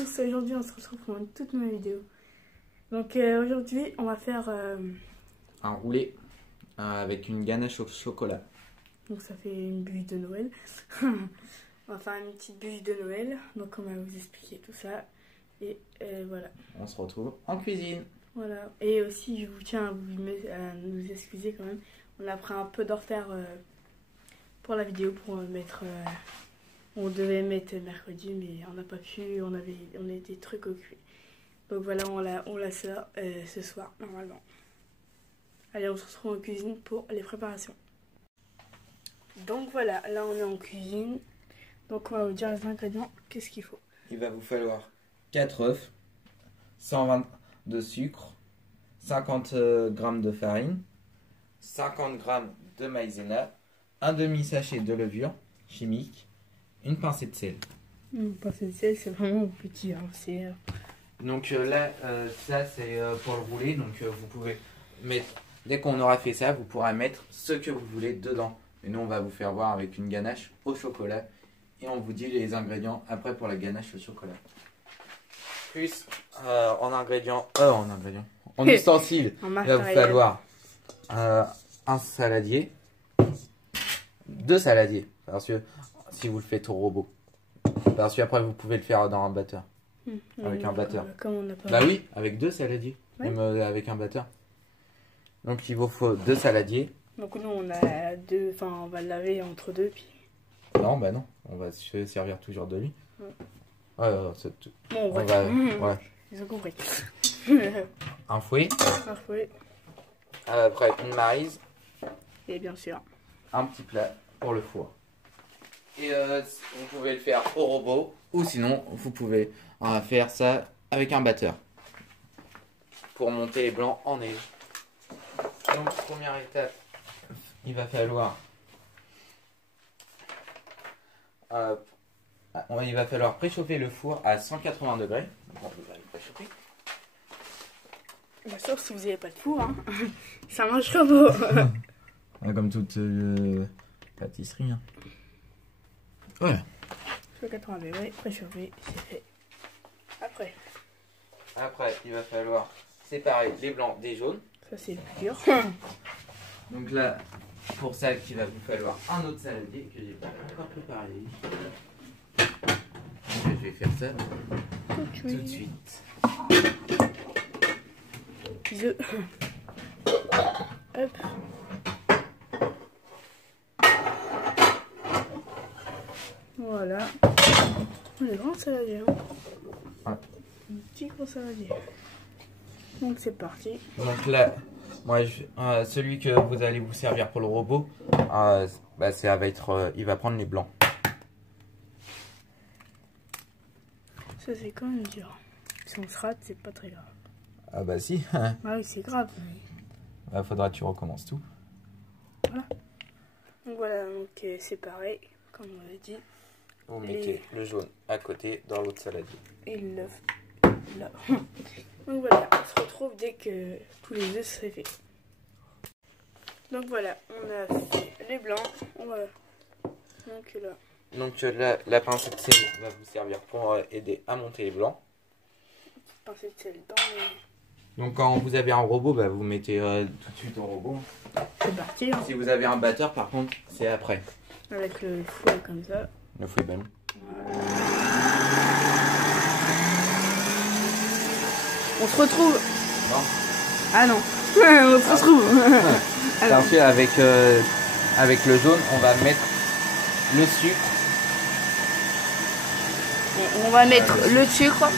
tous, aujourd'hui on se retrouve pour une toute nouvelle vidéo. Donc aujourd'hui on va faire un roulé avec une ganache au chocolat. Donc ça fait une bûche de Noël. On va faire une petite bûche de Noël. Donc on va vous expliquer tout ça. Et voilà. On se retrouve en cuisine. Voilà. Et aussi je vous tiens à nous excuser quand même. On a pris un peu de retard pour la vidéo pour mettre... on devait mettre mercredi mais on n'a pas pu. On a des trucs occupés. Donc voilà, on la sort ce soir normalement. Allez, on se retrouve en cuisine pour les préparations. Donc voilà, là on est en cuisine. Donc on va vous dire les ingrédients, qu'est-ce qu'il faut. Il va vous falloir 4 œufs, 120 de sucre, 50 g de farine, 50 g de maïzena, un demi-sachet de levure chimique, une pincée de sel. Une pincée de sel, c'est vraiment petit. Hein. Donc là, ça c'est pour le rouler. Donc vous pouvez mettre, dès qu'on aura fait ça, vous pourrez mettre ce que vous voulez dedans. Et nous on va vous faire voir avec une ganache au chocolat. Et on vous dit les ingrédients après pour la ganache au chocolat. Plus en ustensiles, il va vous falloir un saladier, 2 saladiers, parce que si vous le faites au robot, parce que après vous pouvez le faire dans un batteur, avec un batteur. Comme on a pas bah oui, avec 2 saladiers, ouais. Même avec un batteur. Donc il vous faut 2 saladiers. Donc nous on a 2, enfin on va le laver entre 2 puis. Non bah non, on va se servir toujours de lui. Ouais. Bon, on va ouais. Ils ont compris. Un fouet. Un fouet. Après une maryse. Et bien sûr. Un petit plat pour le four. Et vous pouvez le faire au robot. Ou sinon, vous pouvez faire ça avec un batteur. Pour monter les blancs en neige. Donc première étape, il va falloir... il va falloir préchauffer le four à 180 degrés. Donc on va le préchauffer. Bien sûr, si vous n'avez pas de four, hein, ça marche comme beau. Comme toute pâtisserie. Hein. Voilà. 180 degrés, préchauffé, c'est fait. Après, il va falloir séparer les blancs des jaunes. Ça, c'est le plus dur. Donc là, pour ça, il va vous falloir un autre saladier que j'ai pas encore préparé. Donc, je vais faire ça tout de suite. Hop. Voilà. Les grands saladiers. Hein. Ouais. Un petit gros saladier. Donc c'est parti. Donc là, moi, celui que vous allez vous servir pour le robot, bah, ça va être, il va prendre les blancs. Ça c'est quand même dur. Si on se rate, c'est pas très grave. Ah bah si. Ah oui, c'est grave. Bah, faudra que tu recommences tout. Voilà. Donc voilà, donc c'est pareil, comme on l'a dit. Vous mettez le jaune à côté dans l'autre saladier. Et l'œuf là. Donc voilà, on se retrouve dès que tous les œufs seraient faits. Donc voilà, on a fait les blancs. On va... Donc là, la pincée de sel va vous servir pour aider à monter les blancs. Pincée de sel dans les... Donc quand vous avez un robot, bah, vous mettez tout de suite au robot. C'est parti. Hein. Si vous avez un batteur, par contre, c'est après. Avec le fouet comme ça. Le fouet ballon. Voilà. On se retrouve. Non. Ah non. On se retrouve. Parce avec le jaune, on va mettre le sucre. On va mettre le sucre.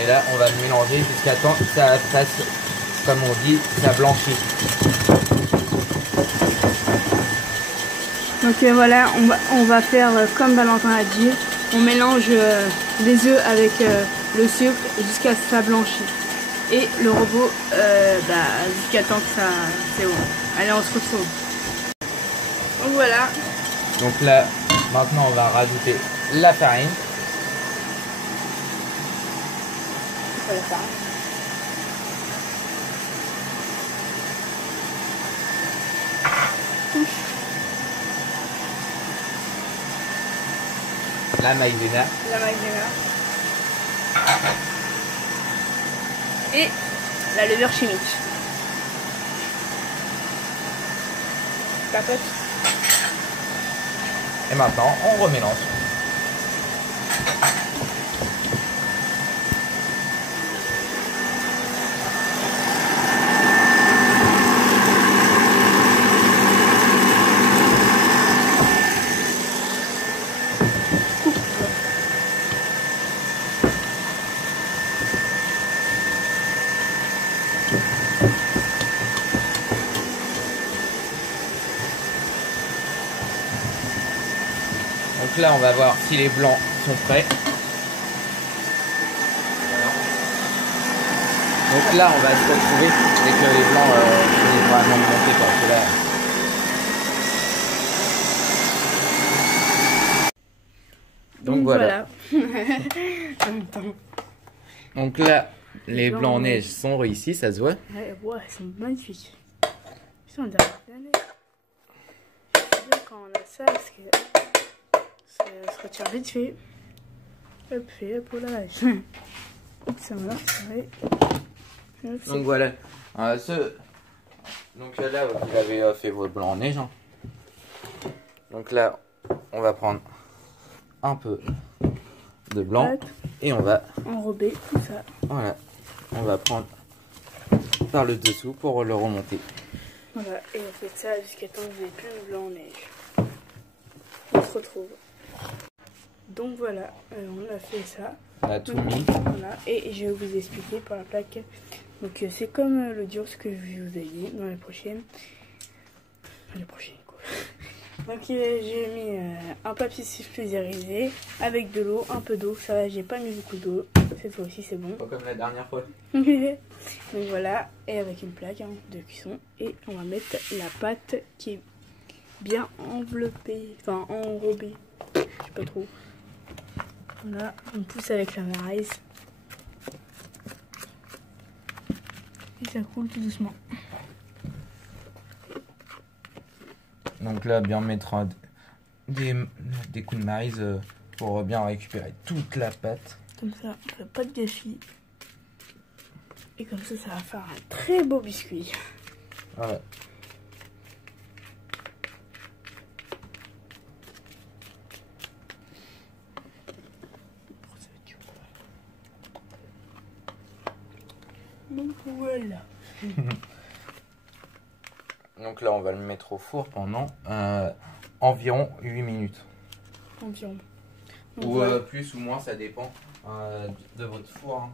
Et là, on va le mélanger jusqu'à temps que ça fasse, comme on dit, ça blanchit. Donc voilà, on va faire comme Valentin a dit. On mélange les œufs avec le sucre jusqu'à ce que ça blanchit. Et le robot, jusqu'à temps que ça... C'est bon. Allez, on se retrouve. Donc voilà. Donc là, maintenant, on va rajouter la farine. La farine. la maïzena. La maïzena. Et la levure chimique. Tapote. Et maintenant, on remélange. Donc là, on va voir si les blancs sont prêts. Voilà. Donc là, on va se retrouver dès que les blancs sont vraiment montés. Parce que là... Donc voilà. En même temps. Donc là, les blancs en neige sont réussis, ça se voit. Ouais, ils sont magnifiques. Ils sont derrière la neige. C'est bien quand on a ça parce que ça se retire vite fait. Hop, hop, oh là. Hop, ça marche, ouais. Donc voilà. Donc là, vous avez fait votre blanc en neige. Hein. Donc là, on va prendre un peu de blanc et on va enrober tout ça. Voilà. On va prendre par le dessous pour le remonter. Voilà, et on fait ça jusqu'à temps que vous n'avez plus de blanc en neige. On se retrouve. Donc voilà, on a fait ça. On a tout mis. Voilà, et je vais vous expliquer pour la plaque. Donc c'est comme le dur, ce que je vous ai dit dans les prochaines. Quoi. Donc j'ai mis un papier sulfurisé avec de l'eau, un peu d'eau. Ça va, j'ai pas mis beaucoup d'eau. Cette fois-ci c'est bon. Pas comme la dernière fois. Donc voilà, et avec une plaque de cuisson. Et on va mettre la pâte qui est bien enveloppée, enfin enrobée. Je sais pas trop. Voilà, on pousse avec la maryse. Et ça coule tout doucement. Donc là, bien mettre des coups de maryse pour bien récupérer toute la pâte. Comme ça, on fait pas de gâchis. Et comme ça, ça va faire un très beau biscuit. Voilà. Donc voilà. Donc là, on va le mettre au four pendant environ 8 minutes. Environ. Donc Ou voilà. plus ou moins, ça dépend de votre four. Hein.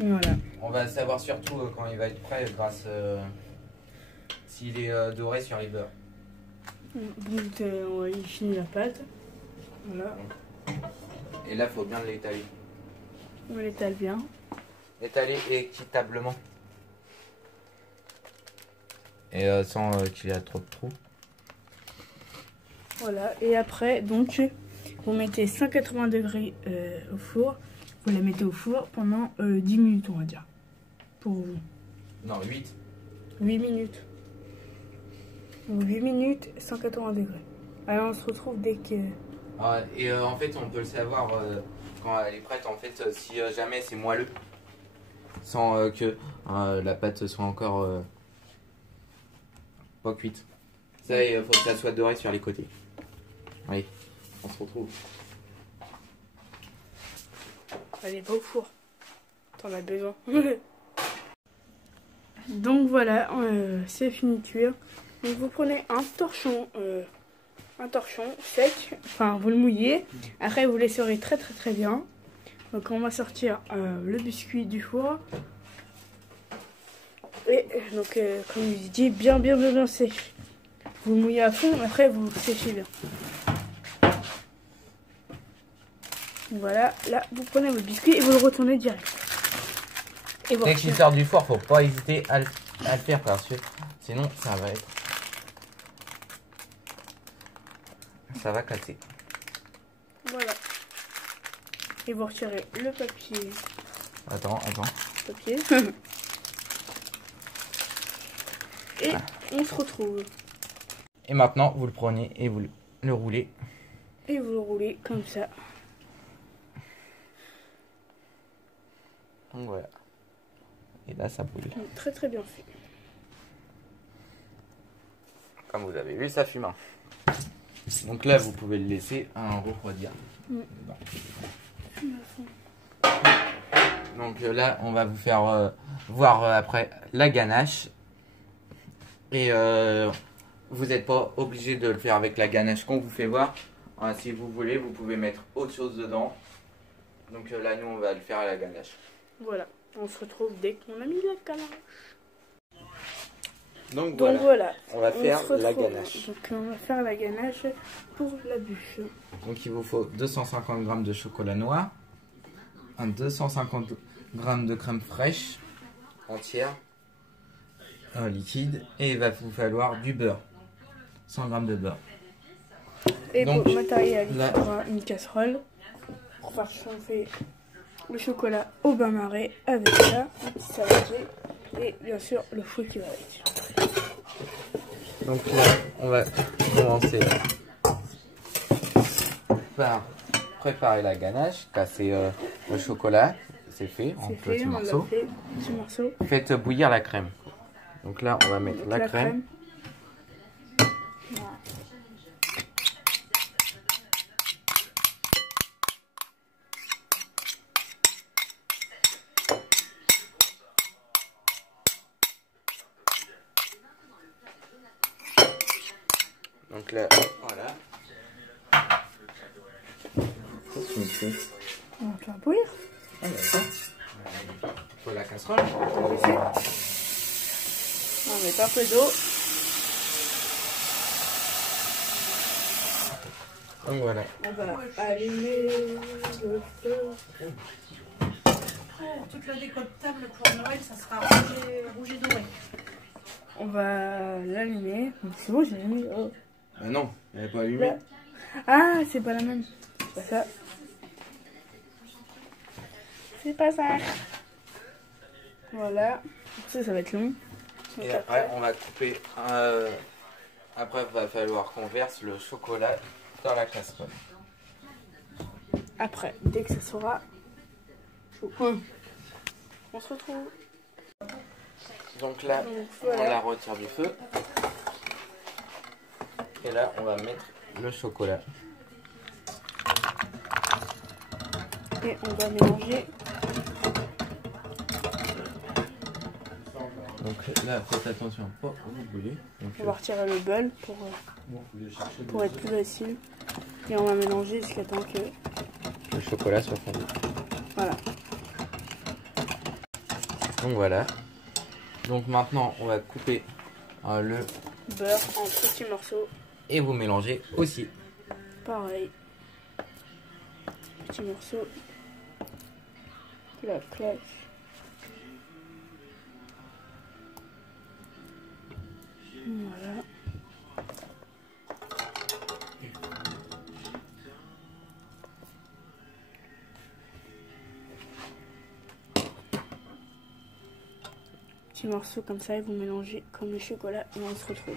Voilà. On va savoir surtout quand il va être prêt grâce s'il est doré sur les beurres. Donc on va y finir la pâte. Voilà. Et là, il faut bien l'étaler. On l'étale bien. Étaler équitablement. Et sans qu'il y ait trop de trous. Voilà. Et après, donc, vous mettez 180 degrés au four. Vous la mettez au four pendant 10 minutes, on va dire. Pour vous. Non, 8. 8 minutes. Donc 8 minutes, 180 degrés. Alors on se retrouve dès que... Et en fait, on peut le savoir quand elle est prête, en fait, si jamais c'est moelleux. Sans que la pâte soit encore pas cuite. Ça, il faut que ça soit doré sur les côtés. Oui, on se retrouve. Elle est pas au four. T'en as besoin. Donc voilà, c'est fini de cuire. Donc vous prenez un torchon sec. Enfin, vous le mouillez. Après, vous l'essorez très très très bien. Donc on va sortir le biscuit du four. Et donc, comme je vous ai dit, bien sèche. Vous le mouillez à fond, après vous le séchez bien. Voilà, là vous prenez votre biscuit et vous le retournez direct. Et Dès qu'il sort du four, faut pas hésiter à le faire parce que sinon ça va casser. Voilà. Et vous retirez le papier. Attends. Papier. Et on se retrouve. Et maintenant, vous le prenez et vous le roulez. Et vous le roulez comme ça. Donc voilà. Et là, ça brûle. Très très bien fait. Comme vous avez vu, ça fume. Donc là, vous pouvez le laisser refroidir. Donc là, on va vous faire voir après la ganache. Et vous n'êtes pas obligé de le faire avec la ganache qu'on vous fait voir. Si vous voulez, vous pouvez mettre autre chose dedans. Donc là, nous, on va le faire à la ganache. Voilà, on se retrouve dès qu'on a mis la ganache. Donc voilà, on va faire la ganache. Donc on va faire la ganache pour la bûche. Donc il vous faut 250 g de chocolat noir, 250 g de crème fraîche entière, liquide, et il va vous falloir du beurre, 100 g de beurre. Et donc, pour matériel, il faudra une casserole pour faire chauffer le chocolat au bain-marie avec ça, un petit saladier et bien sûr le fruit qui va avec. Donc là, on va commencer par préparer la ganache, casser le chocolat, c'est fait en petits morceaux. Faites bouillir la crème. Donc là, on va mettre la crème. Voilà. Donc là, voilà. Qu'est-ce qu'on fait? On va bouillir. Ah d'accord. Faut la casserole. On va mettre un peu d'eau. Donc voilà. On va allumer le feu. Toute la déco de table pour Noël, ça sera rouge et doré. On va l'allumer. C'est bon, j'ai allumé. Oh. Bah non, elle n'est pas allumée. Là. Ah, c'est pas la même. C'est pas ça. C'est pas ça. Voilà. Ça va être long. Donc et après, on va couper. Après, il va falloir qu'on verse le chocolat dans la casserole. Après, dès que ça sera chaud. On se retrouve. Donc là, voilà. On la retire du feu. Et là, on va mettre le chocolat. Et on va mélanger. Donc là, faites attention à ne pas vous brûler. On va retirer le bol pour être plus facile. Et on va mélanger jusqu'à temps que le chocolat soit fondu. Voilà. Donc voilà. Donc maintenant, on va couper le beurre en petits morceaux. Et vous mélangez aussi. Pareil. Petits morceaux. La cloche. Voilà. Petits morceaux comme ça et vous mélangez comme le chocolat et on se retrouve.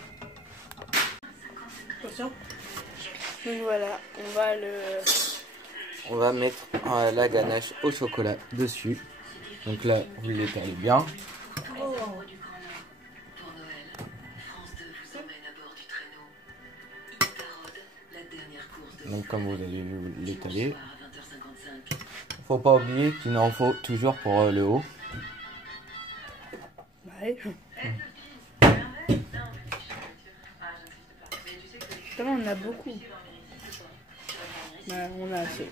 Attention. Donc voilà, on va mettre la ganache au chocolat dessus. Donc là, vous l'étalez bien. Oh. Donc comme vous allez l'étaler, faut pas oublier qu'il en faut toujours pour le haut. Ouais. Ça va, on a beaucoup. Bah, on a assez.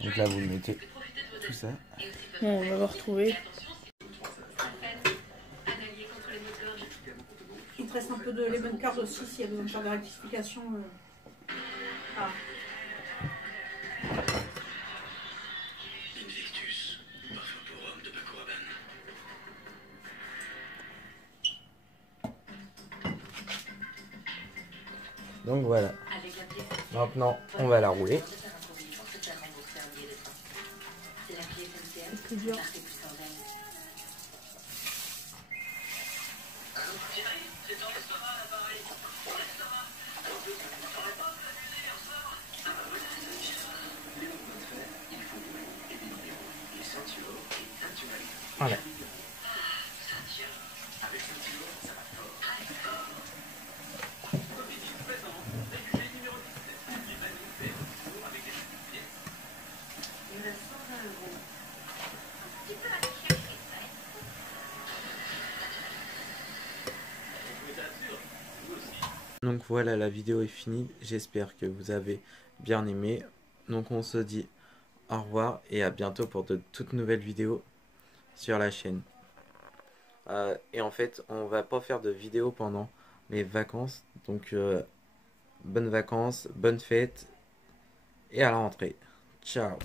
Donc là, vous mettez tout ça. Bon, on va vous retrouver. Il te reste un peu de lemon curd aussi s'il y a besoin de faire des rectifications. Ah. Invictus, parfum pour homme de Paco Rabanne. Donc voilà. Maintenant, on va la rouler. C'est plus dur. Voilà. Donc voilà, la vidéo est finie. J'espère que vous avez bien aimé. Donc on se dit au revoir et à bientôt pour de toutes nouvelles vidéos sur la chaîne. Et en fait, on va pas faire de vidéo pendant les vacances. Donc bonnes vacances, bonnes fêtes et à la rentrée. Ciao.